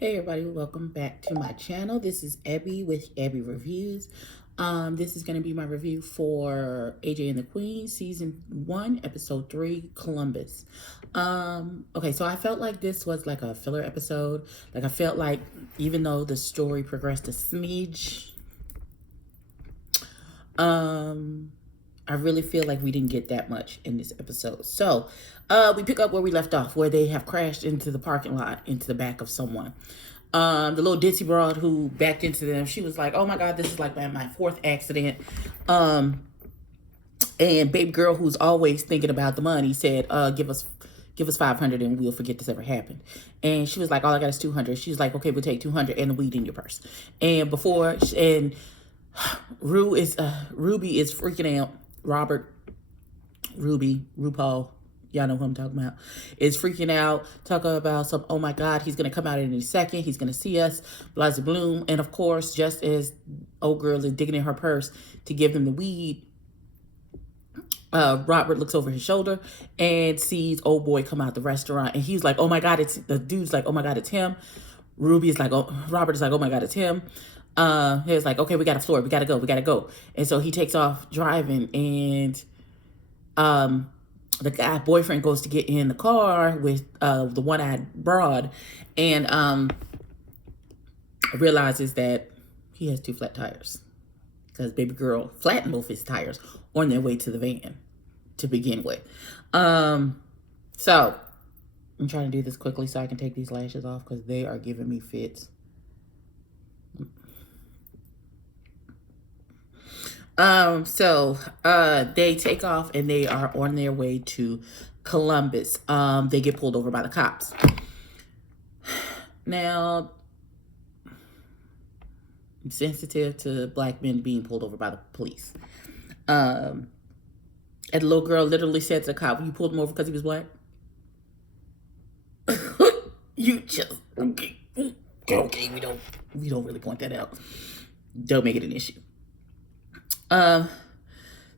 Hey everybody, welcome back to my channel. This is Abby with Abby Reviews. This is going to be my review for AJ and the Queen, Season 1, Episode 3, Columbus. Okay, so I felt like this was like a filler episode. Like I felt like even though the story progressed a smidge, I really feel like we didn't get that much in this episode. So, we pick up where we left off, where they have crashed into the parking lot, into the back of someone. The little ditzy broad who backed into them, she was like, "Oh my God, this is like my fourth accident." And baby girl, who's always thinking about the money, said, give us 500 and we'll forget this ever happened." And she was like, "All I got is 200." She's like, "Okay, we'll take 200 and the weed in your purse." And Ruby is freaking out. Robert, Ruby, RuPaul, y'all know who I'm talking about, is freaking out, talking about some, oh my God, he's going to come out in a second. He's going to see us, Blaza Bloom. And of course, just as old girl is digging in her purse to give them the weed, Robert looks over his shoulder and sees old boy come out the restaurant. And he's like, oh my God, the dude's like, oh my God, it's him. Ruby is like, oh, Robert is like, oh my God, it's him. He's like, okay, we got a floor. We got to go. And so he takes off driving, and the guy boyfriend goes to get in the car with the one-eyed broad, and realizes that he has two flat tires because baby girl flattened both his tires on their way to the van to begin with. So I'm trying to do this quickly so I can take these lashes off because they are giving me fits. They take off and they are on their way to Columbus. They get pulled over by the cops. Now, I'm sensitive to black men being pulled over by the police. And the little girl literally said to the cop, "You pulled him over because he was black?" You just okay. We don't really point that out. Don't make it an issue.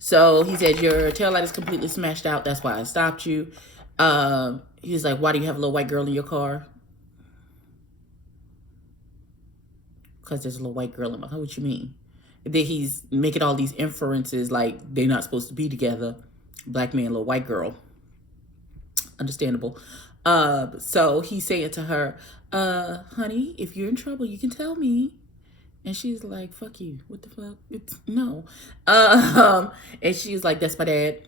So he said, "Your tail light is completely smashed out. That's why I stopped you." He was like, "Why do you have a little white girl in your car?" Because there's a little white girl in my car. What you mean? Then he's making all these inferences like they're not supposed to be together. Black man, little white girl. Understandable. So he's saying to her, "Honey, if you're in trouble, you can tell me." And she's like, "Fuck you. What the fuck? No." And she's like, "That's my dad."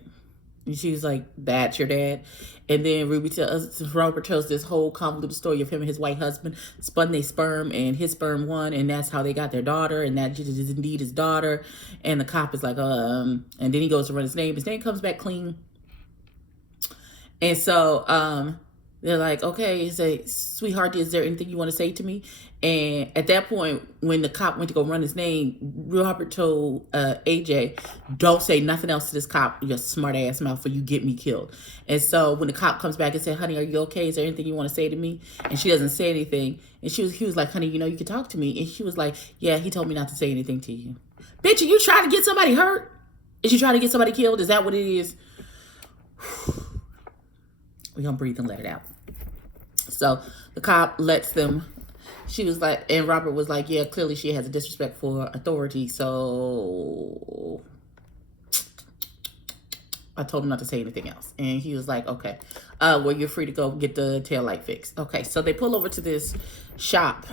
And she's like, "That's your dad?" And then Robert tells this whole convoluted story of him and his white husband spun their sperm, and his sperm won, and that's how they got their daughter, and that is indeed his daughter. And the cop is like, and then he goes to run his name. His name comes back clean. And so they're like, "Okay," say, "Sweetheart, is there anything you want to say to me?" And at that point, when the cop went to go run his name, Robert told AJ, "Don't say nothing else to this cop, your smart ass mouth, or you get me killed." And so when the cop comes back and said, "Honey, are you okay? Is there anything you want to say to me?" And she doesn't say anything. And he was like, "Honey, you can talk to me." And she was like, "Yeah, he told me not to say anything to you." Bitch, are you trying to get somebody hurt? Is you trying to get somebody killed? Is that what it is? We're going to breathe and let it out. So the cop lets them. She was like, and Robert was like, "Yeah, clearly she has a disrespect for authority." So I told him not to say anything else. And he was like, "Okay, well, you're free to go get the tail light fixed." Okay, so they pull over to this shop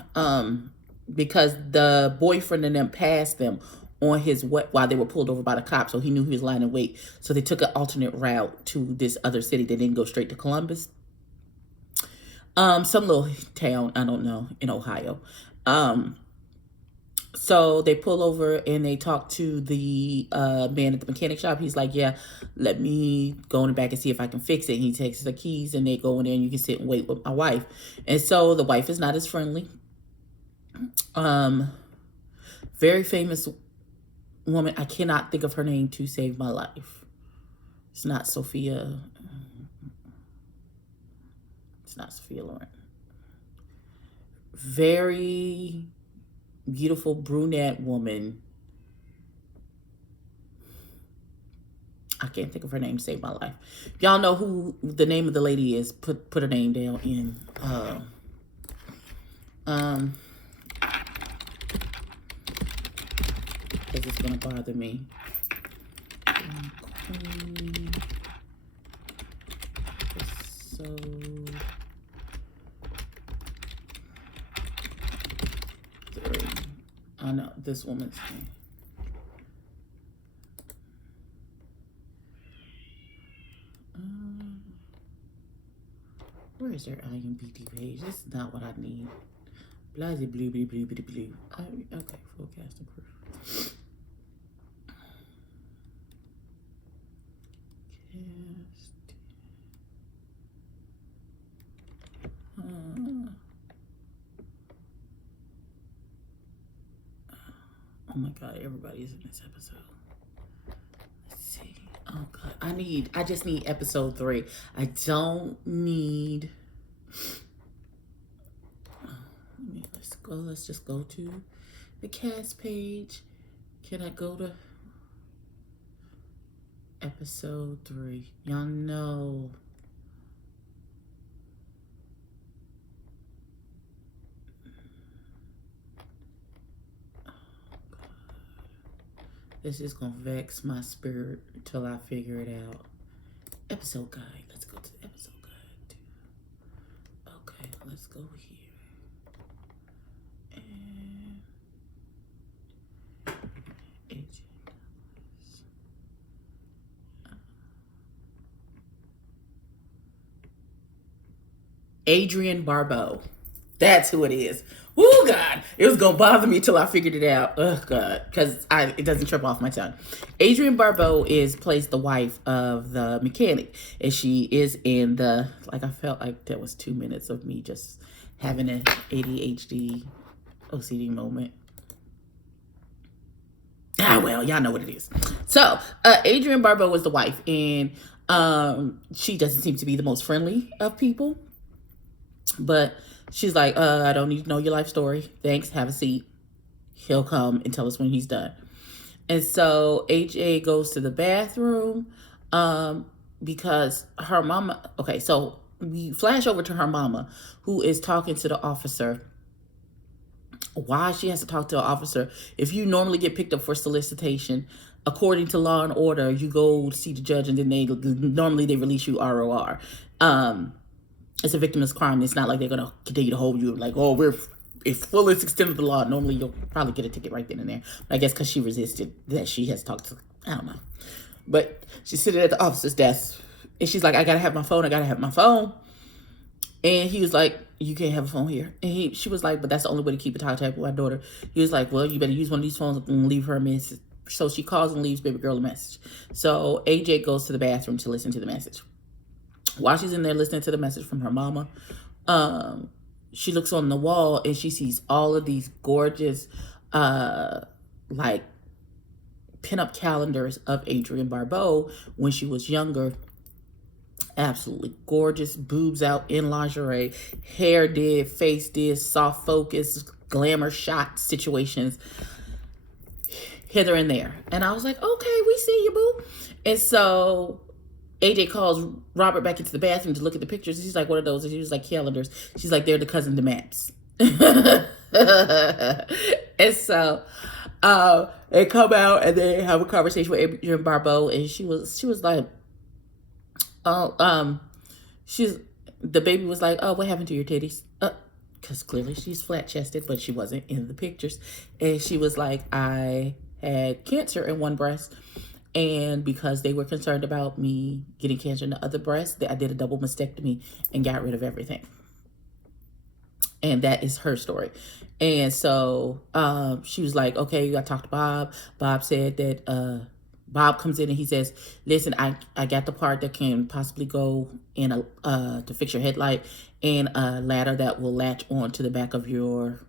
because the boyfriend and them passed them on his way while they were pulled over by the cops. So he knew he was lying in wait. So they took an alternate route to this other city. They didn't go straight to Columbus. Some little town, I don't know, in Ohio. So they pull over and they talk to the man at the mechanic shop. He's like, "Yeah, let me go in the back and see if I can fix it." And he takes the keys and they go in there and you can sit and wait with my wife. And so the wife is not as friendly. Very famous woman. I cannot think of her name to save my life. It's not Sophia. It's not Sophia Loren. Very beautiful brunette woman. I can't think of her name to save my life. Y'all know who the name of the lady is. Put her name down in Because it's gonna bother me. Queen. Episode 3. I know this woman's name. Where is their IMDb page? This is not what I need. Blasey blue, blue, blue, blue, blue. Okay, full cast and crew. Cast. Oh my God, everybody's in this episode. Let's see. Oh God, I just need episode 3. I don't need. Let's just go to the cast page. Can I go to episode 3? Y'all know. Oh, God. This is gonna vex my spirit until I figure it out. Episode guide. Let's go to the episode guide. Okay, let's go here. Adrienne Barbeau. That's who it is. Oh God, it was gonna bother me till I figured it out. Oh God, because it doesn't trip off my tongue. Adrienne Barbeau plays the wife of the mechanic, and she is in the I felt like that was 2 minutes of me just having an ADHD OCD moment. Well, y'all know what it is. So Adrienne Barbeau was the wife, and she doesn't seem to be the most friendly of people. But she's like, I don't need to know your life story. Thanks. Have a seat. He'll come and tell us when he's done. And so AJ goes to the bathroom because her mama. Okay, so we flash over to her mama, who is talking to the officer. Why she has to talk to an officer? If you normally get picked up for solicitation, according to Law and Order, you go see the judge and then they release you ROR. It's a victimless crime. It's not like they're going to continue to hold you like, oh, we're if fullest extent of the law. Normally, you'll probably get a ticket right then and there. But I guess because she resisted that she has talked to, I don't know. But she's sitting at the officer's desk, and she's like, I got to have my phone. I got to have my phone. And he was like, you can't have a phone here. And she was like, but that's the only way to keep in contact with my daughter. He was like, well, you better use one of these phones and leave her a message. So she calls and leaves baby girl a message. So AJ goes to the bathroom to listen to the message. While she's in there listening to the message from her mama, she looks on the wall and she sees all of these gorgeous, pinup calendars of Adrienne Barbeau when she was younger. Absolutely gorgeous, boobs out in lingerie, hair did, face did, soft focus, glamour shot situations hither and there. And I was like, okay, we see you, boo. And so AJ calls Robert back into the bathroom to look at the pictures. She's like, what are those? And he was like, calendars. She's like, they're the cousin to maps. And so they come out and they have a conversation with Adrienne Barbeau, and she was like, the baby was like, oh, what happened to your titties? Because clearly she's flat chested, but she wasn't in the pictures. And she was like, I had cancer in one breast. And because they were concerned about me getting cancer in the other breast, I did a double mastectomy and got rid of everything. And that is her story. And so she was like, okay, you got to talk to Bob. Bob said that Bob comes in and he says, listen, I got the part that can possibly go in to fix your headlight and a ladder that will latch on to the back of your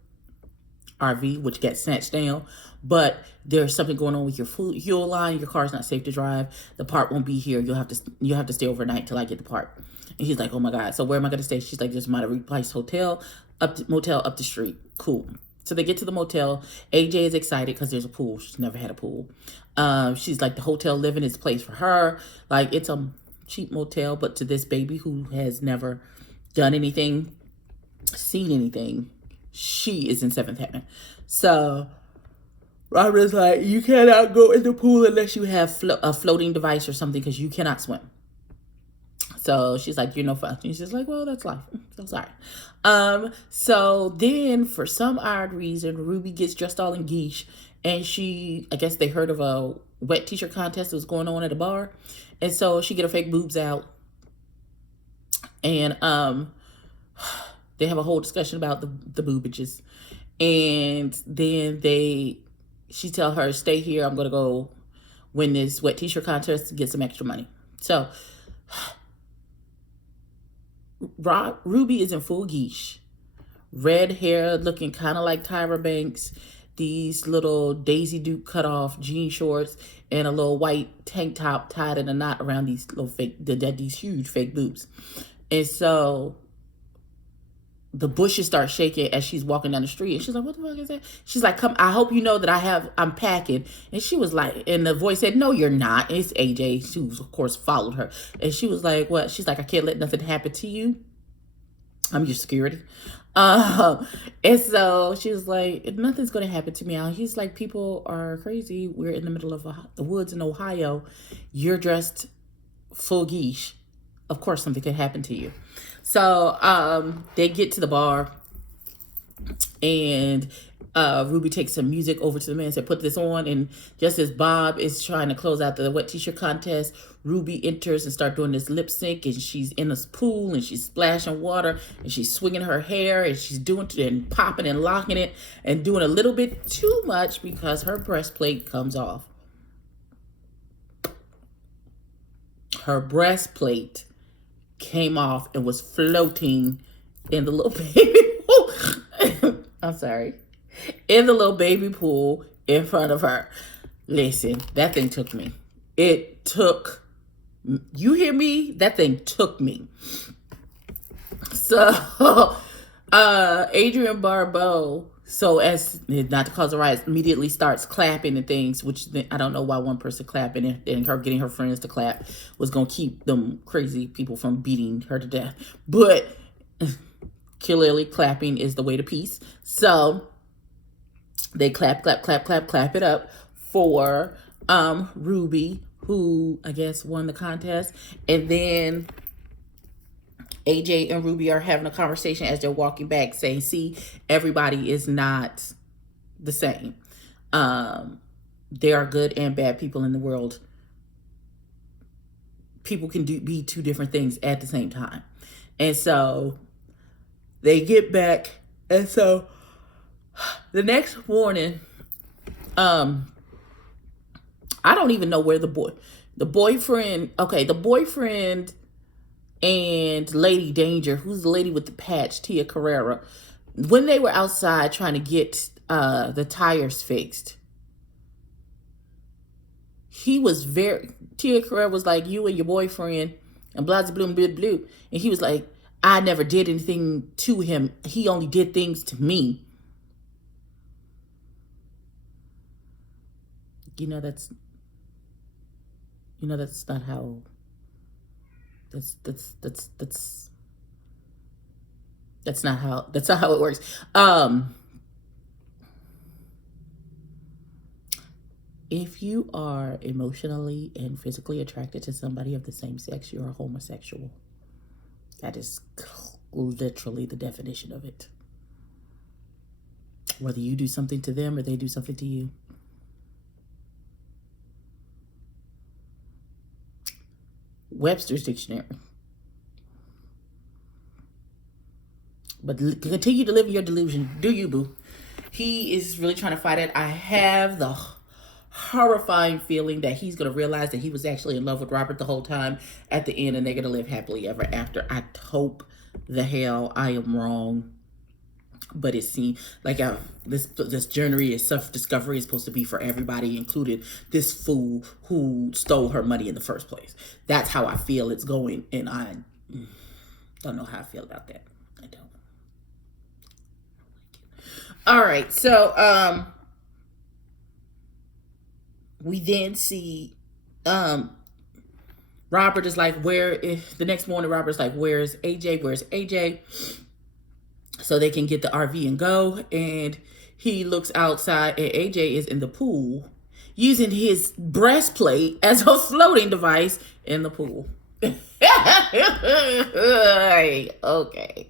RV, which gets snatched down. But there's something going on with your fuel line. Your car's not safe to drive. The part won't be here. You'll have to stay overnight till I get the part. And he's like, oh my God. So where am I going to stay? She's like, there's Monterey Place motel up the street. Cool. So they get to the motel. AJ is excited because there's a pool. She's never had a pool. She's like, the hotel living is a place for her. Like, it's a cheap motel, but to this baby who has never done anything, seen anything, she is in seventh heaven. So Robert's like, you cannot go in the pool unless you have a floating device or something because you cannot swim. So she's like, you're no fun. And she's like, well, that's life. So sorry. So then for some odd reason, Ruby gets dressed all in geesh, and I guess they heard of a wet t-shirt contest that was going on at a bar. And so she get her fake boobs out. And they have a whole discussion about the boobages. And then she tell her, stay here. I'm going to go win this wet t-shirt contest to get some extra money. So Ruby is in full geesh. Red hair, looking kind of like Tyra Banks. These little Daisy Duke cut off jean shorts and a little white tank top tied in a knot around these these huge fake boobs. And so the bushes start shaking as she's walking down the street. And she's like, what the fuck is that? She's like, come, I hope you know that I'm packing. And she was like, and the voice said, no, you're not. And it's AJ, who of course followed her. And she was like, what? She's like, I can't let nothing happen to you. I'm your security. And so she was like, nothing's going to happen to me out. He's like, people are crazy. We're in the middle of the woods in Ohio. You're dressed full geesh. Of course, something could happen to you. So they get to the bar, and Ruby takes some music over to the man and said, put this on. And just as Bob is trying to close out the wet t-shirt contest, Ruby enters and start doing this lip sync, and she's in this pool and she's splashing water and she's swinging her hair and she's doing it and popping and locking it and doing a little bit too much because her breastplate comes off. Her breastplate came off and was floating in the little baby pool. I'm sorry. In the little baby pool in front of her. Listen, that thing took me. It took, you hear me? That thing took me. So, Adrienne Barbeau, so as, not to cause a riot, immediately starts clapping and things, which I don't know why one person clapping and her getting her friends to clap was going to keep them crazy people from beating her to death. But clearly clapping is the way to peace. So they clap it up for Ruby, who I guess won the contest. And then AJ and Ruby are having a conversation as they're walking back, saying, see, everybody is not the same. There are good and bad people in the world. People can be two different things at the same time. And so they get back. And so the next morning, I don't even know where the boyfriend and Lady Danger, who's the lady with the patch, Tia Carrera, when they were outside trying to get the tires fixed, Tia Carrera was like, you and your boyfriend and blah, blah, blah, blah, blah. And he was like, I never did anything to him. He only did things to me. That's not how, that's not how it works. If you are emotionally and physically attracted to somebody of the same sex, you're a homosexual. That is literally the definition of it. Whether you do something to them or they do something to you. Webster's Dictionary. But continue to live in your delusion. Do you, boo? He is really trying to fight it. I have the horrifying feeling that he's going to realize that he was actually in love with Robert the whole time at the end, and they're going to live happily ever after. I hope the hell I am wrong. But it seems like this journey is self-discovery is supposed to be for everybody, including this fool who stole her money in the first place. That's how I feel it's going, and I don't know how I feel about that. I don't. All right, so we then see Robert is like, the next morning Robert's like, where's AJ? so they can get the RV and go. And he looks outside, and AJ is in the pool using his breastplate as a floating device in the pool. Okay.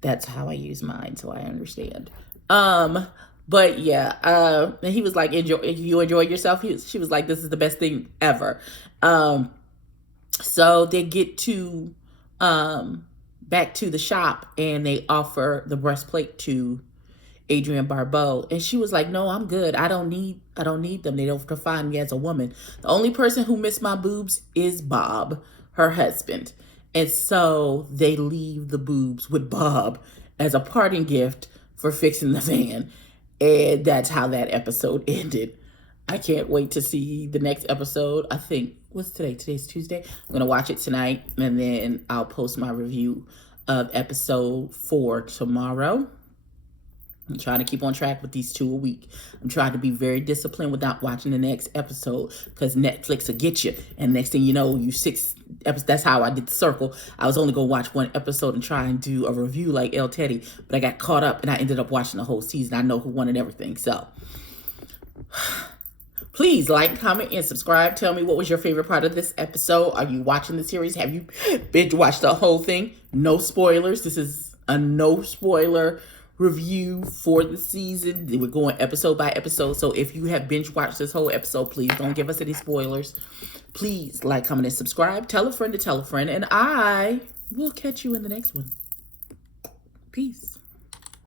That's how I use mine, so I understand. But yeah, and he was like, "Enjoy, you enjoy yourself." She was like, "This is the best thing ever." So they get to back to the shop, and they offer the breastplate to Adrienne Barbeau, and she was like, "No, I'm good. I don't need them. They don't define me as a woman. The only person who missed my boobs is Bob, her husband." And so they leave the boobs with Bob as a parting gift for fixing the van. And that's how that episode ended. I can't wait to see the next episode. I think, what's today? Today's Tuesday. I'm going to watch it tonight, and then I'll post my review of episode 4 tomorrow. I'm trying to keep on track with these 2 a week. I'm trying to be very disciplined without watching the next episode, because Netflix will get you. And next thing you know, you 6 episodes. That's how I did The Circle. I was only going to watch 1 episode and try and do a review like El Teddy. But I got caught up, and I ended up watching the whole season. I know who won and everything. So please like, comment, and subscribe. Tell me, what was your favorite part of this episode? Are you watching the series? Have you binge watched the whole thing? No spoilers. This is a no spoiler review for the season. We're going episode by episode. So if you have binge watched this whole episode, please don't give us any spoilers. Please like, comment, and subscribe. Tell a friend to tell a friend. And I will catch you in the next one. Peace.